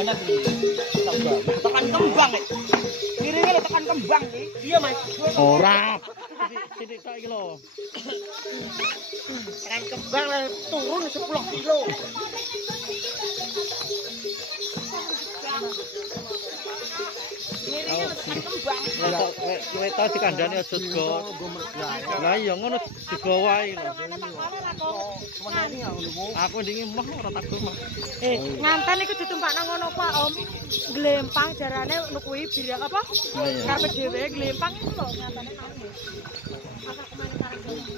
banget nih. Tekan kembang nih. Miringnya lo tekan kembang nih. Iya mas. Ora. Sidik tok iki lho. Tekan kembang lah turun 10 kilo. Miringnya lo tekan kembang. Kowe tau dikandani aja go. Lah iya ngono digo wae lho. Aku ndingi mah ora tak go mah. Nganten iku ditumpakno ngono Pak Om. Glempang jarane kuwi birak apa? Karepe dhewe glempang iku lho nyatane mangke. Kakak kemarin karang jalan.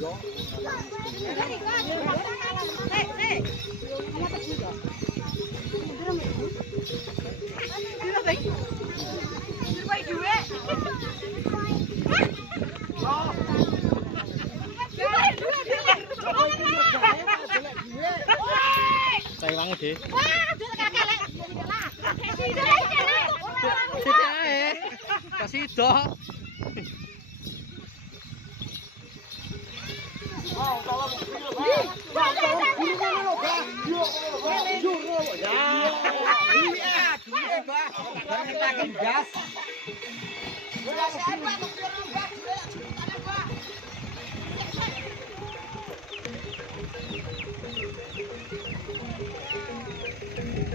Saya wangi deh. Kasih dok.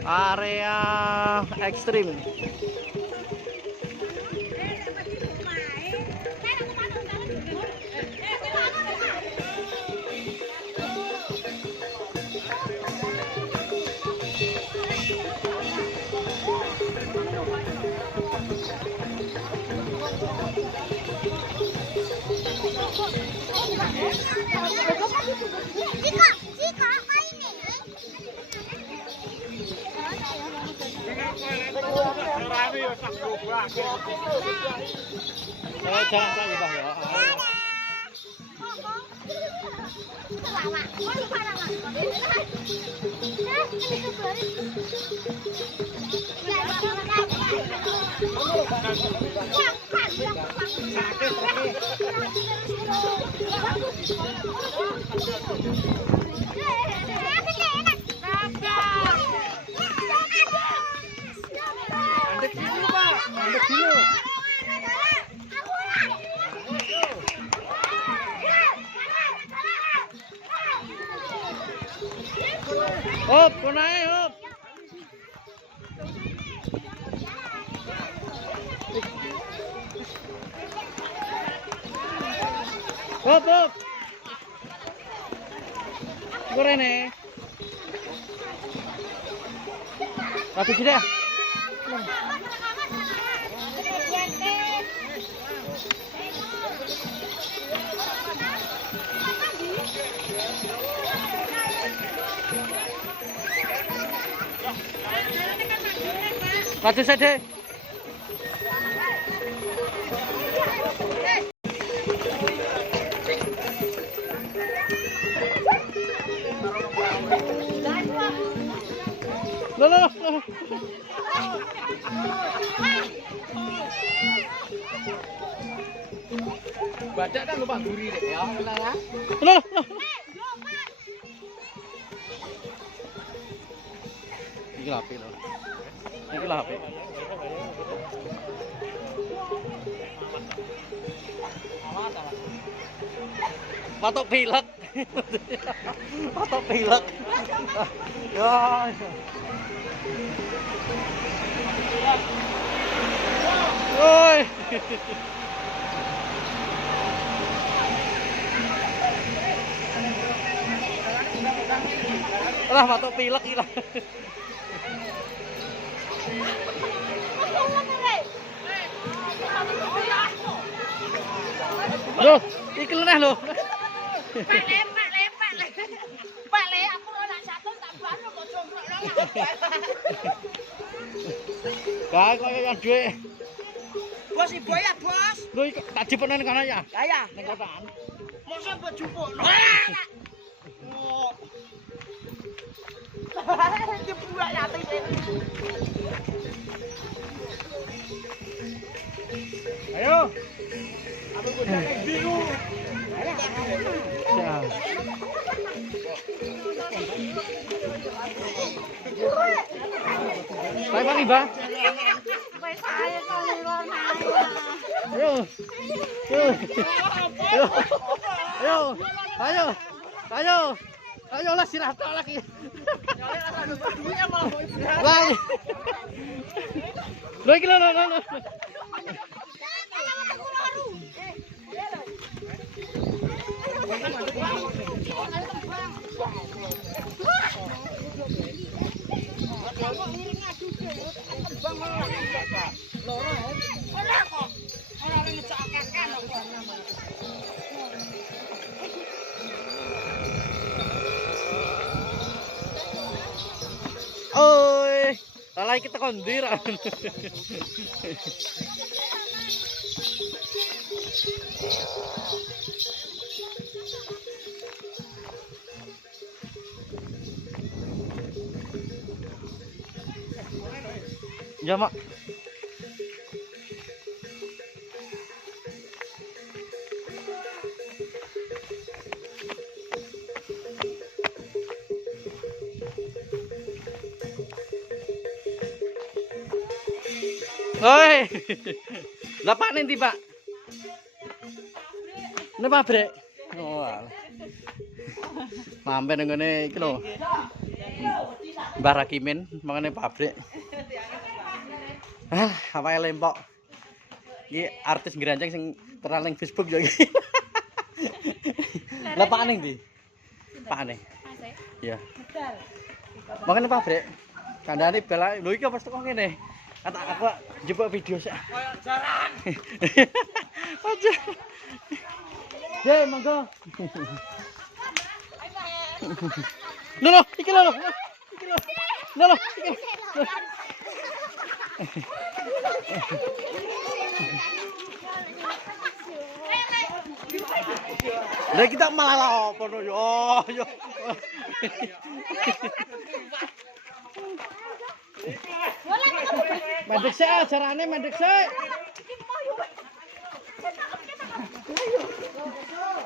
Area ekstrim. Jangan Pak ya Bang ya. Mandek dulu Pak, mandek dulu. Hop, naik hop. Hop, hop. Gorene. Tapi sudah. Maju saja. Loh. Badak kan lupa gurih deh ya. Loh. Iki lapi lho. Iki lapi. Patok pilek. Patok pilek. Ya. Oi. Lah patok pilek iki lah. Loh, iki leneh lho. Pak Le, aku ora satu tak banu kok jongkrokno Kae koyo yang duwe. Bos ibu ya bos. Lho iki tak jepenen kana ya. Ya. Ning kotaan. Masa mbok jupukno. Oh. Dibuat ya ati. Ayo. Aku bocah bingung. Siap. Naik Bang Iba. Wes ayo kali lor naik. Ayo. Ayo. Ayo. Ayo. Ayo lah sirah tok lagi. Lah. Lho iki lho. Oi, lalai kita kondiran. Ya, Mak. Oi. Lah panen ndi, Pak? Ini pabrik. Oh, alah. Mampir nang ngene iki lho. Mbah Rakimin mangane pabrik. Ah, apa lempok. Iki artis Granjang sing terkenal ning Facebook yo iki. Lah Pak ning ndi? Pak ning. Iya. Mangane pabrik. Kandhane bela lho iki apa teko ngene. Kata aku jebak video sik. Kayak jarang. Aja. Deh, monggo. Lho, iki lho. Iki lho. Lho, iki. Lah kita malah apa no yo. Mandek sik ajarane mandek sik.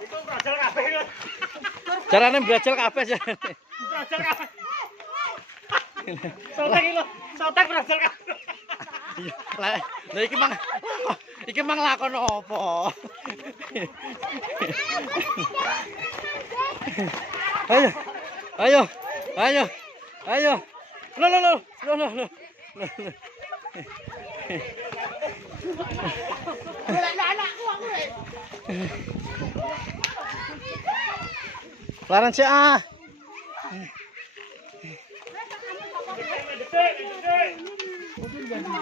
Itu brajal kabeh. Jarane brajal kabeh jarane. Brajal kabeh. Sotek iki lho, sotek brajal kabeh. Iya, lah iki mang lakon apa? Ayo. Loh. Anakku aku rek. Laran sik ah.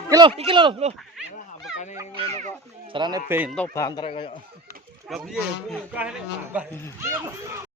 Iki lho. Ambekane ngono kok. Carane bento banter kaya. Lah piye? Buka nek.